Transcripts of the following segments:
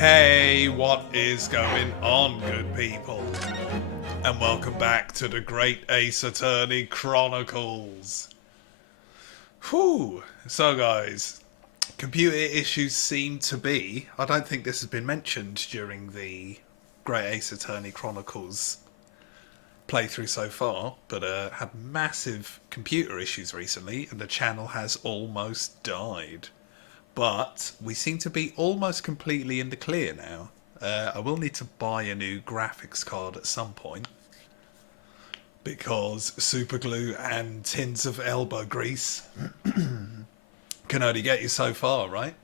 Hey, what is going on, good people? And welcome back to the Great Ace Attorney Chronicles. Whew. So guys, computer issues seem to be, I don't think this has been mentioned during the Great Ace Attorney Chronicles playthrough so far, but had massive computer issues recently and the channel has almost died. But we seem to be almost completely in the clear now. I will need to buy a new graphics card at some point, because super glue and tins of elbow grease can only get you so far, right?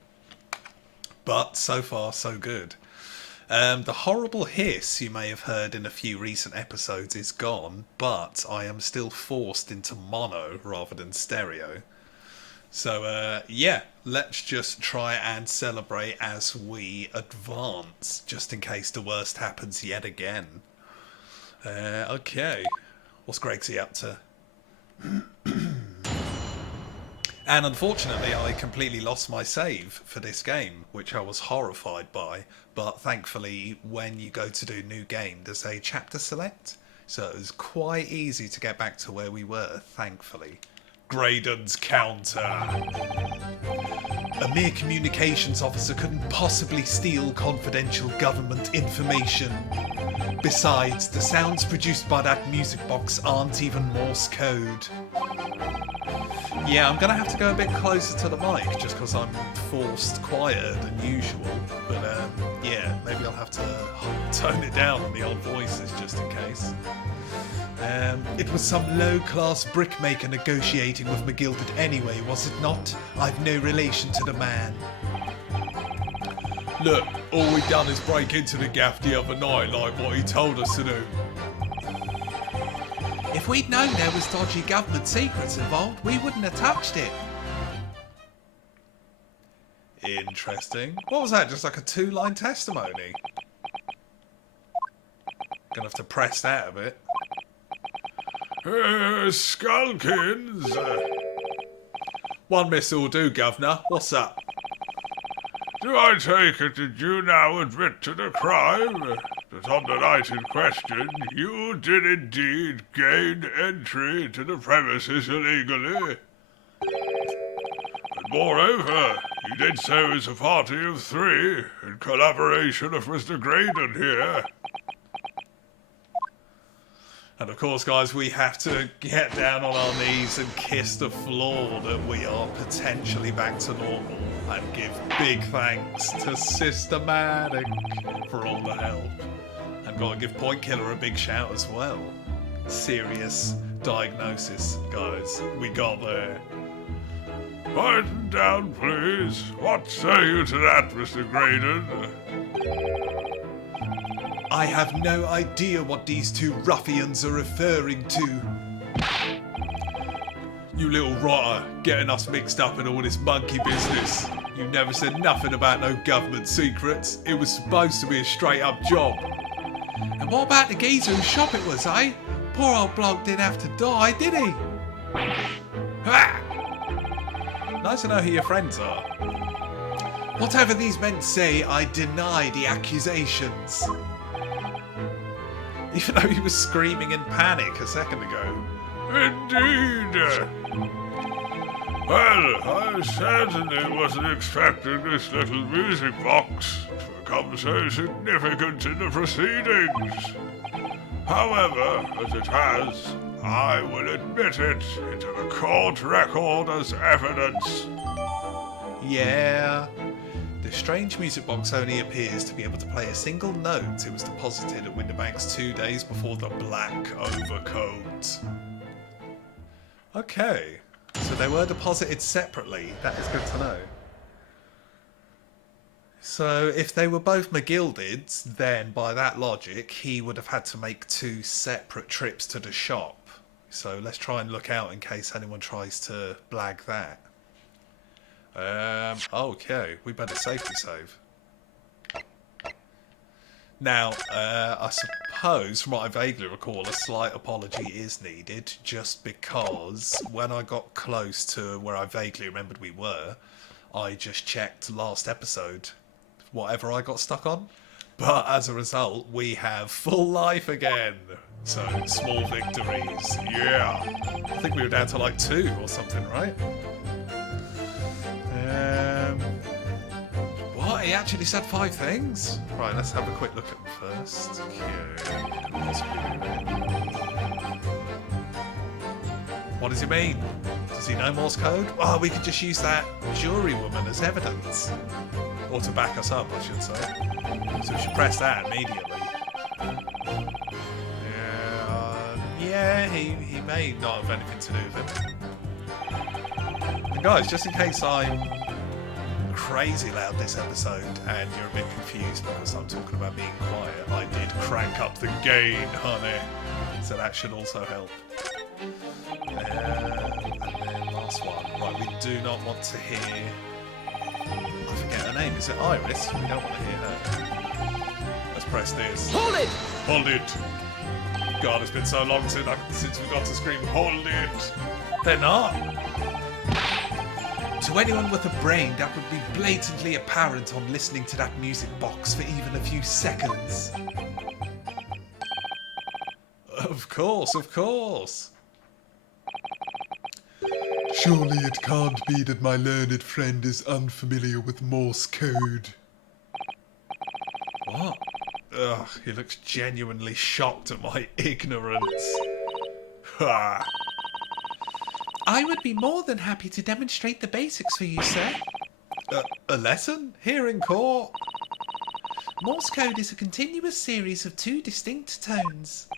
But so far so good. The horrible hiss you may have heard in a few recent episodes is gone, but I am still forced into mono rather than stereo. So, yeah, let's just try and celebrate as we advance, just in case the worst happens yet again. Okay, what's Gregsy up to? And unfortunately, I completely lost my save for this game, which I was horrified by. But thankfully, when you go to do new game, there's a chapter select. So it was quite easy to get back to where we were, thankfully. Graydon's counter. A mere communications officer couldn't possibly steal confidential government information. Besides, the sounds produced by that music box aren't even Morse code. Yeah, I'm going to have to go a bit closer to the mic just because I'm forced quieter than usual. But yeah, maybe I'll have to tone it down on the old voices just in case. It was some low-class brickmaker negotiating with McGilded anyway, was it not? I've no relation to the man. Look, all we done is break into the gaff the other night like what he told us to do. If we'd known there was dodgy government secrets involved, we wouldn't have touched it. Interesting. What was that, just like a two-line testimony? Gonna have to press that a bit. Skullkins! One miss will do, Governor. What's up? Do I take it that you now admit to the crime? That on the night in question, you did indeed gain entry into the premises illegally? And moreover, you did so as a party of three, in collaboration with Mr. Graydon here. And of course, guys, we have to get down on our knees and kiss the floor that we are potentially back to normal and give big thanks to Systematic for all the help. And gotta give Point Killer a big shout as well. Serious diagnosis, guys. We got there. Quieten down, please. What say you to that, Mr. Graydon? I have no idea what these two ruffians are referring to. You little rotter, getting us mixed up in all this monkey business. You never said nothing about no government secrets. It was supposed to be a straight up job. And what about the geezer whose shop it was, eh? Poor old bloke didn't have to die, did he? Ha! Nice to know who your friends are. Whatever these men say, I deny the accusations. Even though he was screaming in panic a second ago. Indeed! Well, I certainly wasn't expecting this little music box to become so significant in the proceedings. However, as it has, I will admit it into the court record as evidence. Yeah. The strange music box only appears to be able to play a single note. It was deposited at Winterbanks 2 days before the Black Overcoat. Okay, so they were deposited separately. That is good to know. So if they were both McGilded's, then by that logic, he would have had to make 2 separate trips to the shop. So let's try and look out in case anyone tries to blag that. Okay, we better safety save. Now, I suppose, from what I vaguely recall, a slight apology is needed, just because when I got close to where I vaguely remembered we were, I just checked last episode whatever I got stuck on. But as a result, we have full life again. So, small victories. Yeah. I think we were down to like 2 or something, right? What? He actually said 5 things? Right, let's have a quick look at them first. What does he mean? Does he know Morse code? Oh, we could just use that jury woman as evidence. Or to back us up, I should say. So we should press that immediately. Yeah, he may not have anything to do with it. And guys, just in case I'm crazy loud this episode and you're a bit confused because I'm talking about being quiet, I did crank up the gain, honey. So that should also help. And then last one. Right, we do not want to hear... I forget her name. Is it Iris? We don't want to hear her. Let's press this. Hold it! Hold it! God, it's been so long since we got to scream, hold it! They're not. To anyone with a brain, that would be blatantly apparent on listening to that music box for even a few seconds. Of course, of course. Surely it can't be that my learned friend is unfamiliar with Morse code. What? Ugh, he looks genuinely shocked at my ignorance. Ha! I would be more than happy to demonstrate the basics for you, sir. A lesson? Here in court? Morse code is a continuous series of 2 distinct tones.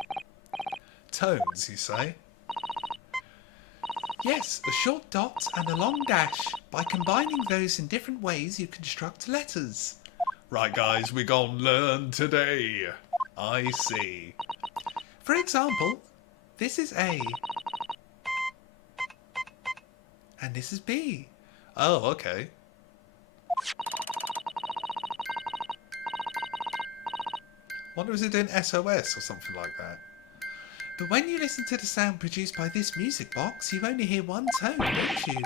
Tones, you say? Yes, a short dot and a long dash. By combining those in different ways, you construct letters. Right, guys, we gon' learn today. I see. For example, this is A. And this is B. Oh, okay. Wonder is it doing SOS or something like that? But when you listen to the sound produced by this music box, you only hear one tone, don't you?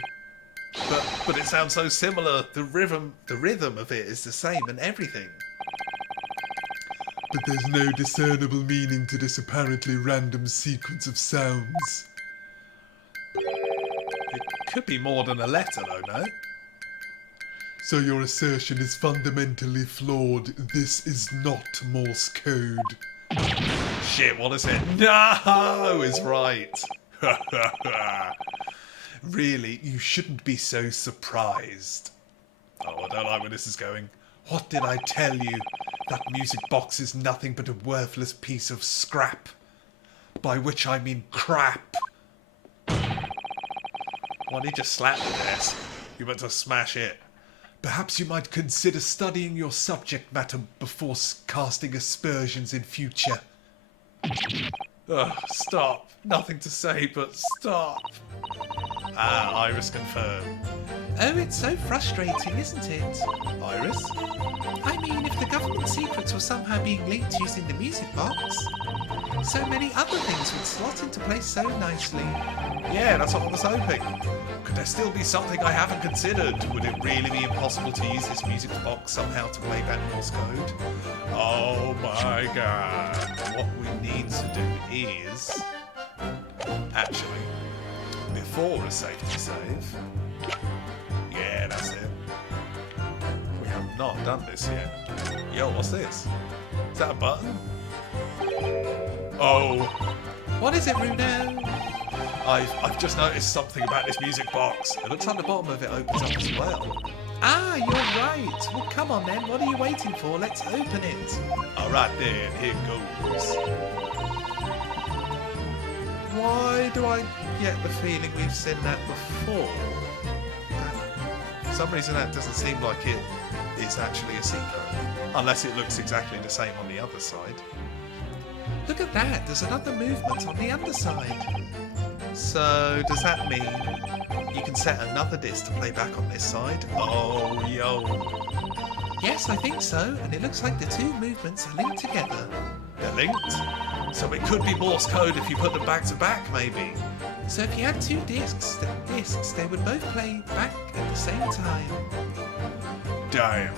But it sounds so similar. The rhythm of it is the same and everything. But there's no discernible meaning to this apparently random sequence of sounds. It could be more than a letter, though, no? So your assertion is fundamentally flawed. This is not Morse code. Shit, what is it? No, is right. Really, you shouldn't be so surprised. Oh, I don't like where this is going. What did I tell you? That music box is nothing but a worthless piece of scrap. By which I mean crap. Why don't you just slap the desk? You meant to smash it. Perhaps you might consider studying your subject matter before casting aspersions in future. Ugh, stop. Nothing to say but stop. Ah, Iris confirmed. Oh, it's so frustrating, isn't it? Iris? I mean, if the government secrets were somehow being leaked using the music box, so many other things would slot into place so nicely. Yeah, that's what I was hoping. Could there still be something I haven't considered? Would it really be impossible to use this music box somehow to play back Morse code? Oh my god. What we need to do is... Actually, before a safety save... Yeah, that's it. We have not done this yet. Yo, what's this? Is that a button? Oh. What is it, Bruno? I've just noticed something about this music box. It looks like the bottom of it opens up as well. Ah, you're right. Well, come on then. What are you waiting for? Let's open it. Alright then, here goes. Why do I get the feeling we've seen that before? For some reason that doesn't seem like it is actually a secret. Unless it looks exactly the same on the other side. Look at that. There's another movement on the underside. So, does that mean you can set another disc to play back on this side? Oh, yo. Yes, I think so. And it looks like the 2 movements are linked together. They're linked? So it could be Morse code if you put them back to back, maybe. So if you had 2 discs, they would both play back at the same time. Damn.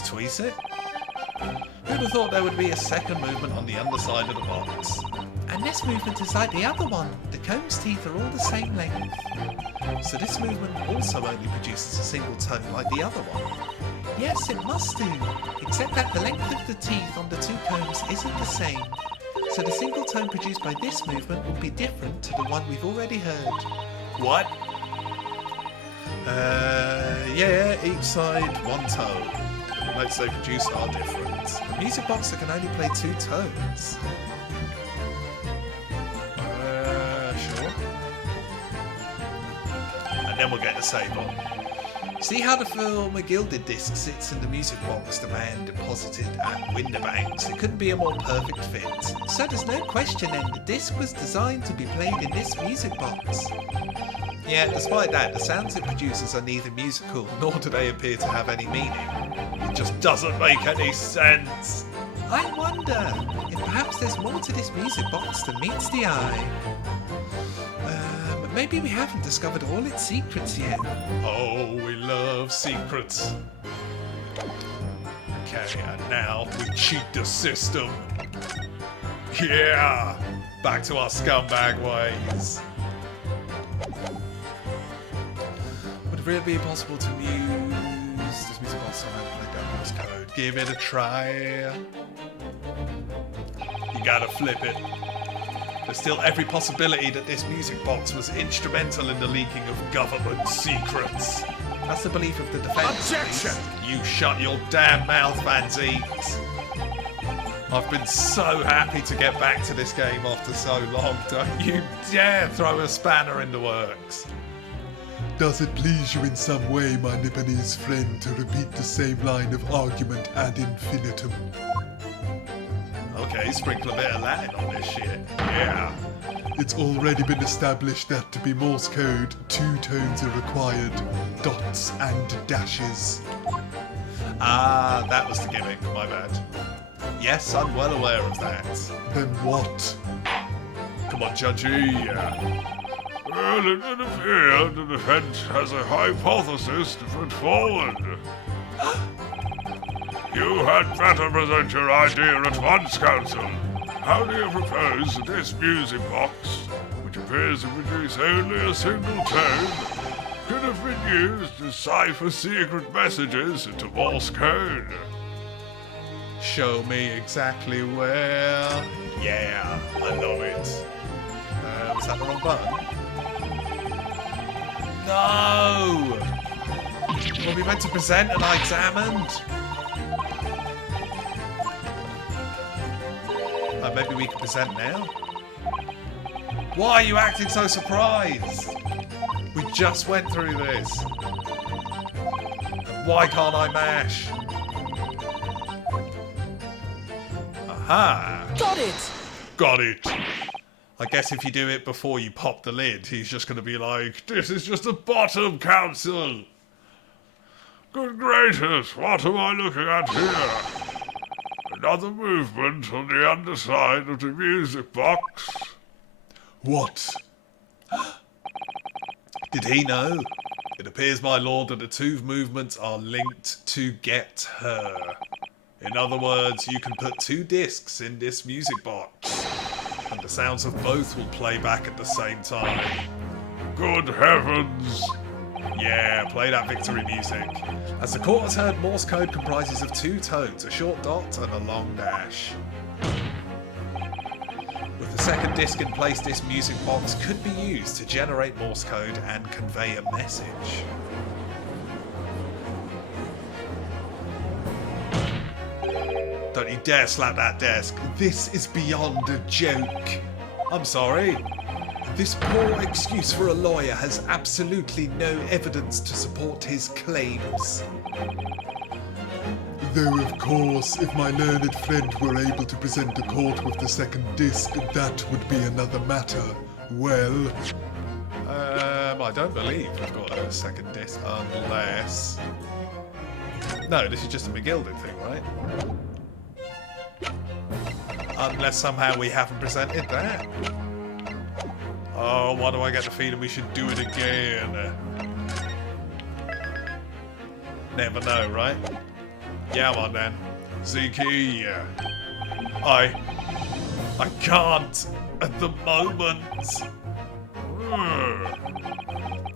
just tweeze it. Who'd have thought there would be a second movement on the underside of the box? And this movement is like the other one. The comb's teeth are all the same length. So this movement also only produces a single tone like the other one. Yes, it must do. Except that the length of the teeth on the two combs isn't the same. So the single tone produced by this movement will be different to the one we've already heard. What? Yeah, each side one tone. The notes they produce are different. A music box that can only play two tones. Sure. And then we'll get a save on. See how the film A Gilded Disc sits in the music box the man deposited at Winterbanks? It couldn't be a more perfect fit. So there's no question then, the disc was designed to be played in this music box. Yeah, despite that, the sounds it produces are neither musical nor do they appear to have any meaning. It just doesn't make any sense. I wonder if perhaps there's more to this music box than meets the eye. Maybe we haven't discovered all its secrets yet. Oh, we love secrets. Okay, and now we cheat the system. Yeah! Back to our scumbag ways. Would it really be possible to use this music box to manipulate that Morse code? Give it a try. You gotta flip it. There's still every possibility that this music box was instrumental in the leaking of government secrets. That's the belief of the defence. Objection! You shut your damn mouth, Vanzeet. I've been so happy to get back to this game after so long. Don't you dare throw a spanner in the works. Does it please you in some way, my Nipponese friend, to repeat the same line of argument ad infinitum? Okay, sprinkle a bit of Latin on this shit. Yeah. It's already been established that to be Morse code, two tones are required. Dots and dashes. Ah, that was the gimmick, my bad. Yes, I'm well aware of that. Then what? Come on, Judgy. Well, it would appear the defense has a hypothesis to put forward. You had better present your idea at once, Counsel. How do you propose that this music box, which appears to produce only a single tone, could have been used to cipher secret messages into Morse code? Show me exactly where. Yeah, I love it. Was that the wrong button? No! Were we meant to present and I examined? Maybe we can present now? Why are you acting so surprised? We just went through this. Why can't I mash? Aha! Got it! Got it! I guess if you do it before you pop the lid, he's just going to be like, this is just a bottom, Counsel! Good gracious, what am I looking at here? Another movement on the underside of the music box. What? Did he know? It appears, my lord, that the two movements are linked to get her. In other words, you can put two discs in this music box, and the sounds of both will play back at the same time. Good heavens! Yeah, play that victory music. As the court has heard, Morse code comprises of two tones, a short dot and a long dash. With the second disc in place, this music box could be used to generate Morse code and convey a message. Don't you dare slap that desk. This is beyond a joke. I'm sorry. This poor excuse for a lawyer has absolutely no evidence to support his claims. Though, of course, if my learned friend were able to present the court with the second disc, that would be another matter. Well... I don't believe we've got a second disc, unless... No, this is just a McGilded thing, right? Unless somehow we haven't presented that. Oh, why do I get the feeling we should do it again? Never know, right? Yeah, I'm on then. Ziki. I can't at the moment.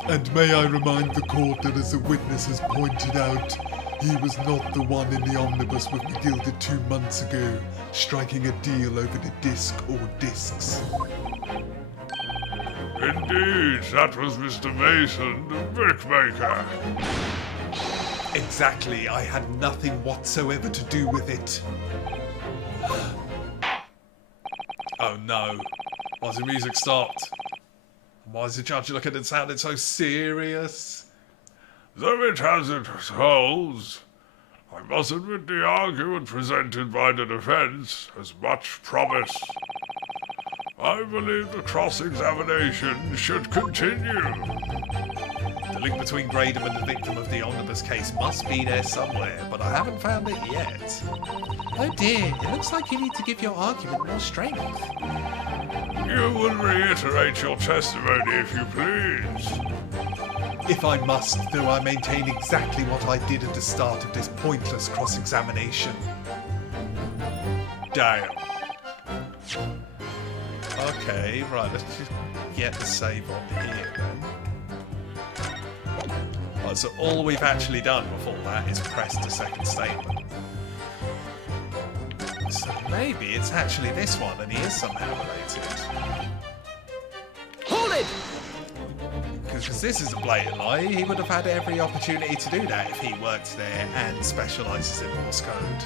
And may I remind the court that, as the witness has pointed out, he was not the one in the omnibus with the Gilded 2 months ago, striking a deal over the disc or discs. Indeed, that was Mr. Mason, the brickmaker. Exactly, I had nothing whatsoever to do with it. Oh no. Why's the music stopped? Why is the judge looking and sounding so serious? Though it has its holes, I must admit the argument presented by the defense has much promise. I believe the cross-examination should continue. The link between Graham and the victim of the omnibus case must be there somewhere, but I haven't found it yet. Oh dear, it looks like you need to give your argument more strength. You will reiterate your testimony if you please. If I must, though I maintain exactly what I did at the start of this pointless cross-examination. Damn. Okay, right, let's just get the save on here then. Right, so all we've actually done before that is press the second statement. So maybe it's actually this one and he is somehow related. Hold it! Because this is a blatant lie, he would have had every opportunity to do that if he worked there and specialises in Morse code.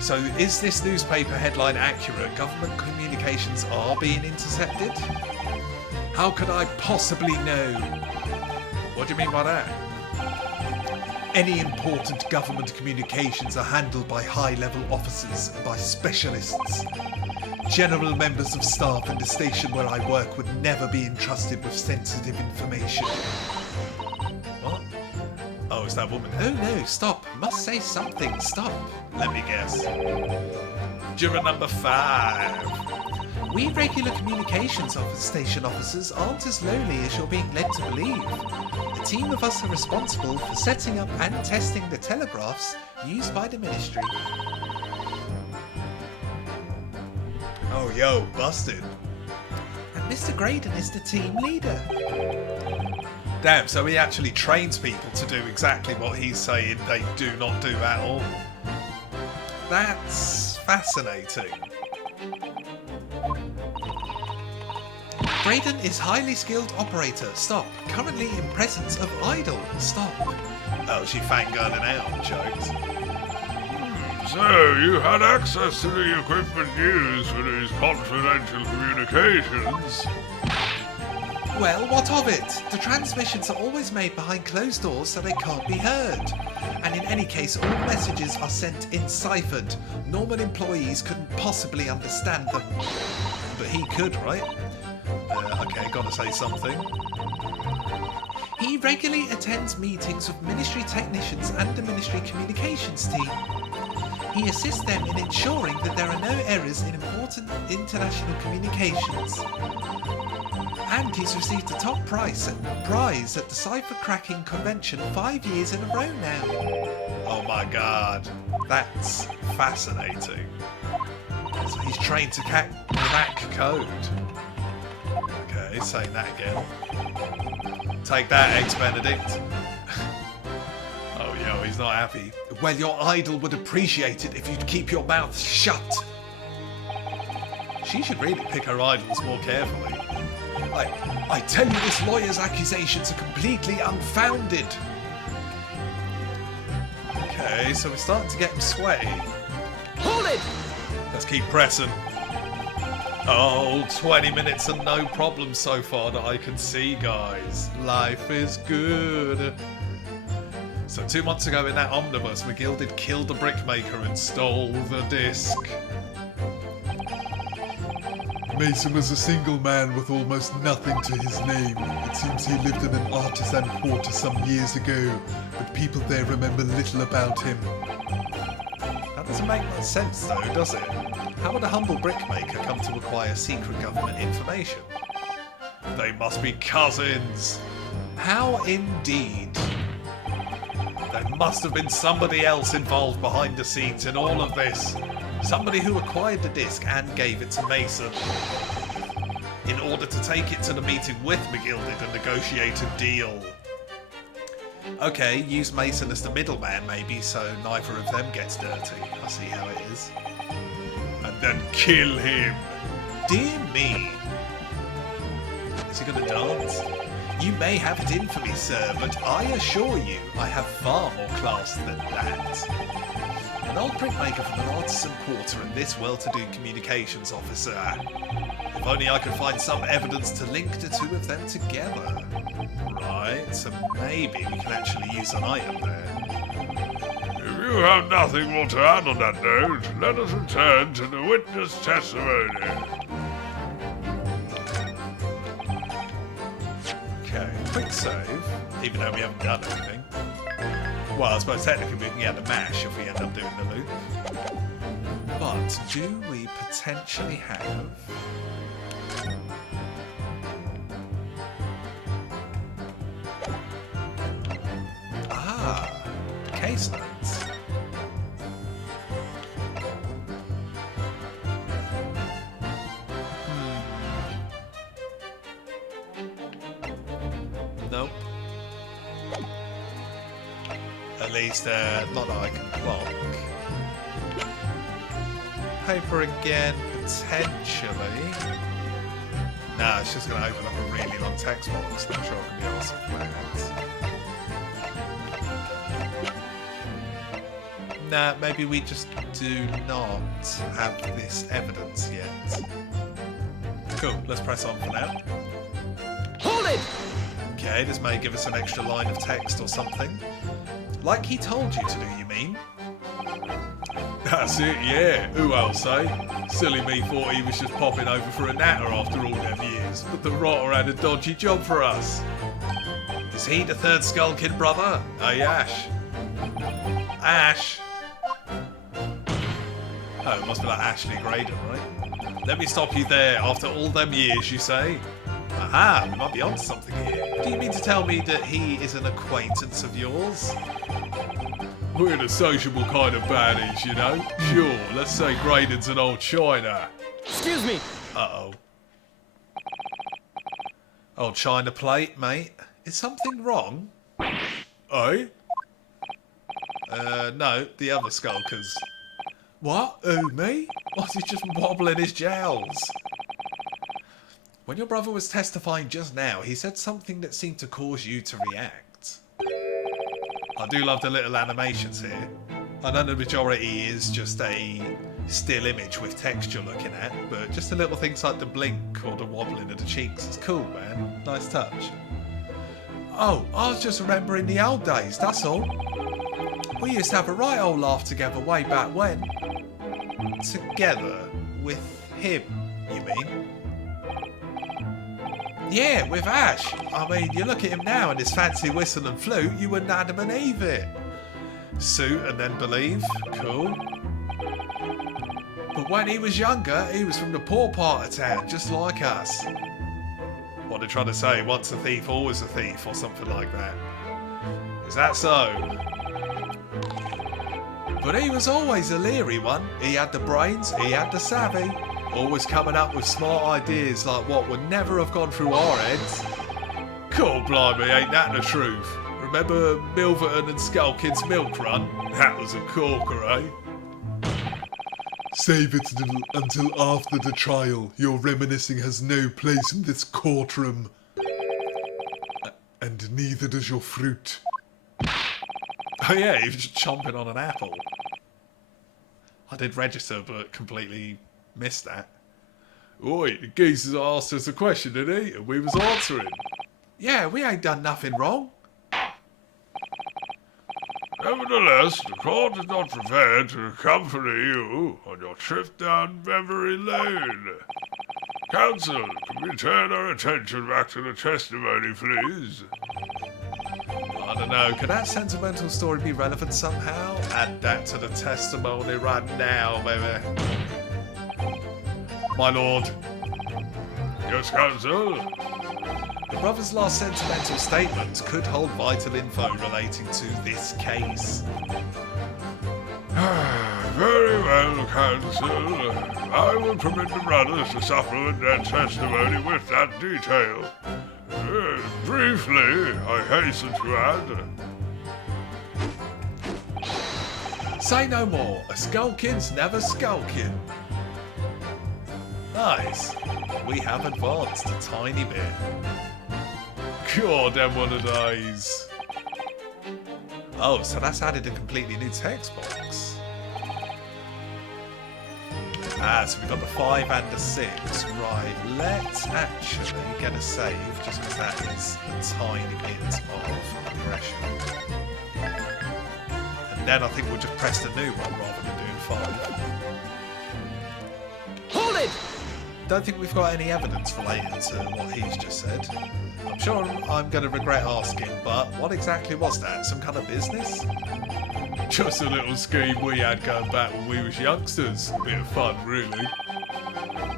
So is this newspaper headline accurate? Government communications are being intercepted? How could I possibly know? What do you mean by that? Any important government communications are handled by high-level officers and by specialists. General members of staff in the station where I work would never be entrusted with sensitive information. What? Oh, it's that woman. Oh no, stop. Must say something. Stop. Let me guess. Juror number 5. We regular communications station officers aren't as lowly as you're being led to believe. A team of us are responsible for setting up and testing the telegraphs used by the ministry. Oh, yo, busted. And Mr. Graydon is the team leader. Damn, so he actually trains people to do exactly what he's saying they do not do at all. That's fascinating. Graydon is highly skilled operator. Stop. Currently in presence of idol. Stop. Oh, she fangirling out, jokes. So, you had access to the equipment used for these confidential communications? Well, what of it? The transmissions are always made behind closed doors so they can't be heard. And in any case, all messages are sent in ciphered. Normal employees couldn't possibly understand them. But he could, right? Okay, gotta say something. He regularly attends meetings with ministry technicians and the ministry communications team. He assists them in ensuring that there are no errors in important international communications. And he's received the top prize at the Cipher Cracking Convention 5 years in a row now. Oh my god, that's fascinating. So he's trained to crack code. Okay, saying that again. Take that, Eggs-Benedict. Oh, yo, he's not happy. Well, your idol would appreciate it if you'd keep your mouth shut. She should really pick her idols more carefully. I tell you, this lawyer's accusations are completely unfounded. Okay, so we're starting to get him sweaty. Hold it! Let's keep pressing. Oh, 20 minutes and no problem so far that I can see, guys. Life is good. So 2 months ago in that omnibus, McGilded killed the brickmaker and stole the disc. Mason was a single man with almost nothing to his name. It seems he lived in an artisan quarter some years ago, but people there remember little about him. That doesn't make much sense though, does it? How would a humble brickmaker come to acquire secret government information? They must be cousins. How indeed. There must have been somebody else involved behind the scenes in all of this. Somebody who acquired the disc and gave it to Mason in order to take it to the meeting with McGilded and negotiate a deal. Okay, use Mason as the middleman maybe, so neither of them gets dirty. I see how it is. And then kill him. Dear me. Is he gonna dance? You may have it in for me, sir, but I assure you I have far more class than that. An old printmaker from an artisan quarter and this well-to-do communications officer. If only I could find some evidence to link the two of them together. Right, so maybe we can actually use an item there. If you have nothing more to add on that note, let us return to the witness testimony. Okay, quick save, even though we haven't done anything. Well, I suppose technically we can get the mash if we end up doing the loop. But do we potentially have... case notes. Nope. At least, not that I can clock. Paper again, potentially. Nah, it's just going to open up a really long text box. Not sure I can be asked for that. Nah, maybe we just do not have this evidence yet. Cool, let's press on for now. Hold it! Okay, this may give us an extra line of text or something. Like he told you to do, you mean? That's it, yeah. Who else, eh? Silly me thought he was just popping over for a natter after all them years, but the rotter had a dodgy job for us. Is he the third Skull Kid brother? Hey, Ash. Ash! Oh, it must be like Ashley Graydon, right? Let me stop you there. After all them years, you say? Aha, we might be onto something here. Do you mean to tell me that he is an acquaintance of yours? We're the sociable kind of baddies, you know? Sure, let's say Graydon's an old China. Excuse me! Uh-oh. Old China plate, mate. Is something wrong? Eh? No, the other skulkers. What? Who, me? Was he just wobbling his jowls? When your brother was testifying just now, he said something that seemed to cause you to react. I do love the little animations here. I know the majority is just a still image with text you're looking at, but just the little things like the blink or the wobbling of the cheeks. It's cool, man. Nice touch. Oh, I was just remembering the old days, that's all. We used to have a right old laugh together way back when. Together? With him, you mean? Yeah, with Ash. I mean, you look at him now and his fancy whistle and flute, you wouldn't Adam and Eve it. Suit and then believe. Cool. But when he was younger, he was from the poor part of town, just like us. What they're trying to say, once a thief, always a thief, or something like that. Is that so? But he was always a leery one. He had the brains, he had the savvy. Always coming up with smart ideas like what would never have gone through our heads. God blimey, ain't that the truth? Remember Milverton and Skull Kid's milk run? That was a corker, eh? Save it until after the trial. Your reminiscing has no place in this courtroom. And neither does your fruit. Oh yeah, he was just chomping on an apple. I did register, but completely missed that. Oi, the geezer's asked us a question, didn't he? And we was answering. Yeah, we ain't done nothing wrong. Nevertheless, the court is not prepared to accompany you on your trip down memory lane. Counsel, can we turn our attention back to the testimony, please? I don't know, could that sentimental story be relevant somehow? Add that to the testimony right now, baby. My lord. Yes, counsel? The brother's last sentimental statements could hold vital info relating to this case. Very well, Counsel. I will permit the brothers to supplement their testimony with that detail. Briefly, I hasten to add. Say no more. A skulking's never skulking. Nice. We have advanced a tiny bit. God, them one of those. Oh, so that's added a completely new text box. Ah, so we've got the 5 and the 6. Right, let's actually get a save, just because that is a tiny bit of aggression. And then I think we'll just press the new one rather than doing 5. Hold it! Don't think we've got any evidence related to what he's just said. I'm sure I'm going to regret asking, but what exactly was that? Some kind of business? Just a little scheme we had going back when we was youngsters. Bit of fun, really.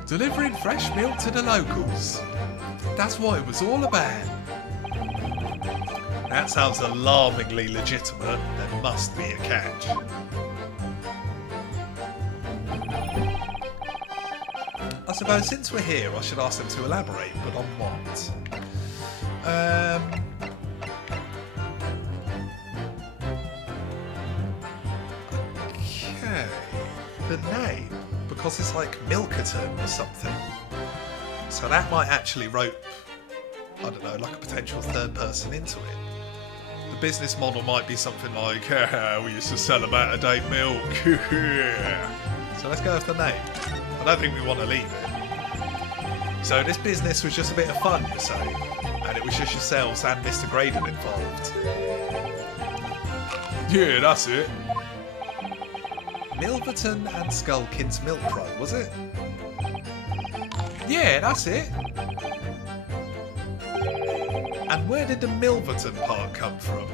Delivering fresh milk to the locals. That's what it was all about. That sounds alarmingly legitimate. There must be a catch. I suppose since we're here, I should ask them to elaborate, but on what? Okay. The name, because it's like Milkerton or something. So that might actually rope, I don't know, like a potential third person into it. The business model might be something like, we used to sell about a day milk. So let's go with the name. I don't think we want to leave it. So this business was just a bit of fun, you say? And it was just yourselves and Mr. Graydon involved? Yeah, that's it. Milverton and Skulkin's Milk Row, was it? Yeah, that's it. And where did the Milverton part come from?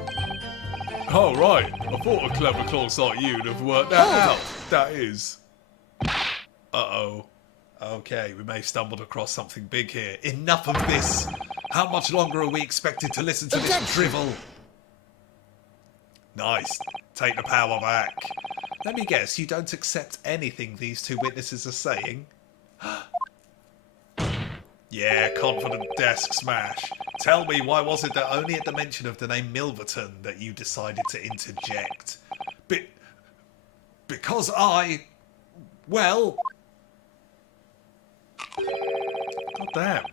Oh, right. I thought a clever clogs like you'd have worked that out. That is. Uh-oh. Okay, we may have stumbled across something big here. Enough of this! How much longer are we expected to listen to this drivel? Nice. Take the power back. Let me guess, you don't accept anything these two witnesses are saying? Yeah, confident desk smash. Tell me, why was it that only at the mention of the name Milverton that you decided to interject? Because I... well... God damn.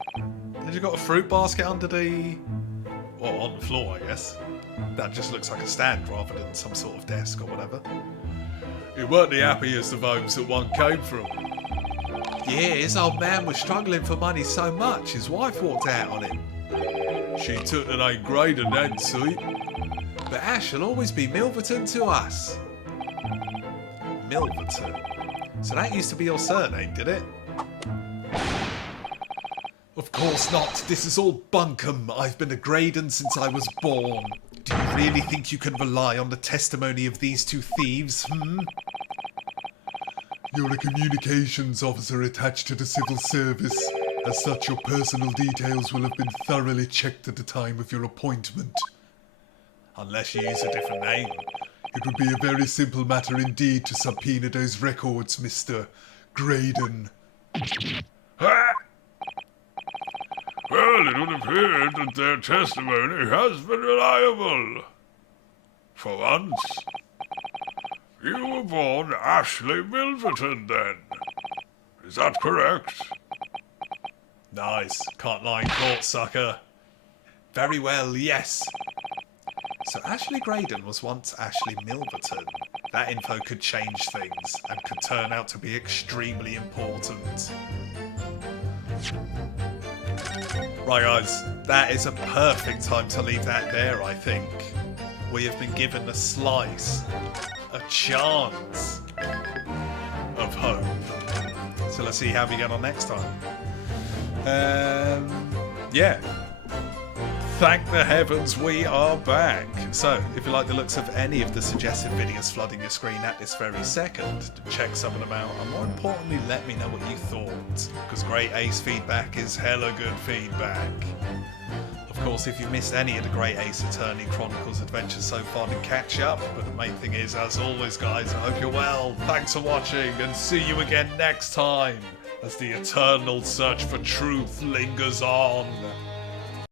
Has you got a fruit basket under the... well, on the floor, I guess. That just looks like a stand rather than some sort of desk or whatever. It weren't the happiest of homes that one came from. Yeah, his old man was struggling for money so much, his wife walked out on him. She took the name Graydon then, see? But Ash will always be Milverton to us. Milverton? So that used to be your surname, did it? Of course not. This is all bunkum. I've been a Graydon since I was born. Do you really think you can rely on the testimony of these two thieves, You're a communications officer attached to the civil service. As such, your personal details will have been thoroughly checked at the time of your appointment. Unless you use a different name. It would be a very simple matter indeed to subpoena those records, Mr. Graydon. Well, it would appear that their testimony has been reliable. For once. You were born Ashley Milverton, then. Is that correct? Nice. Can't lie in court, sucker. Very well, yes. So Ashley Graydon was once Ashley Milverton. That info could change things and could turn out to be extremely important. Right, guys, that is a perfect time to leave that there, I think. We have been given a slice, a chance of hope. So let's see how we get on next time. Yeah. Thank the heavens we are back. So, if you like the looks of any of the suggested videos flooding your screen at this very second, check some of them out, and more importantly, let me know what you thought, because Great Ace feedback is hella good feedback. Of course, if you've missed any of the Great Ace Attorney Chronicles adventures so far, then catch up. But the main thing is, as always, guys, I hope you're well. Thanks for watching, and see you again next time as the eternal search for truth lingers on.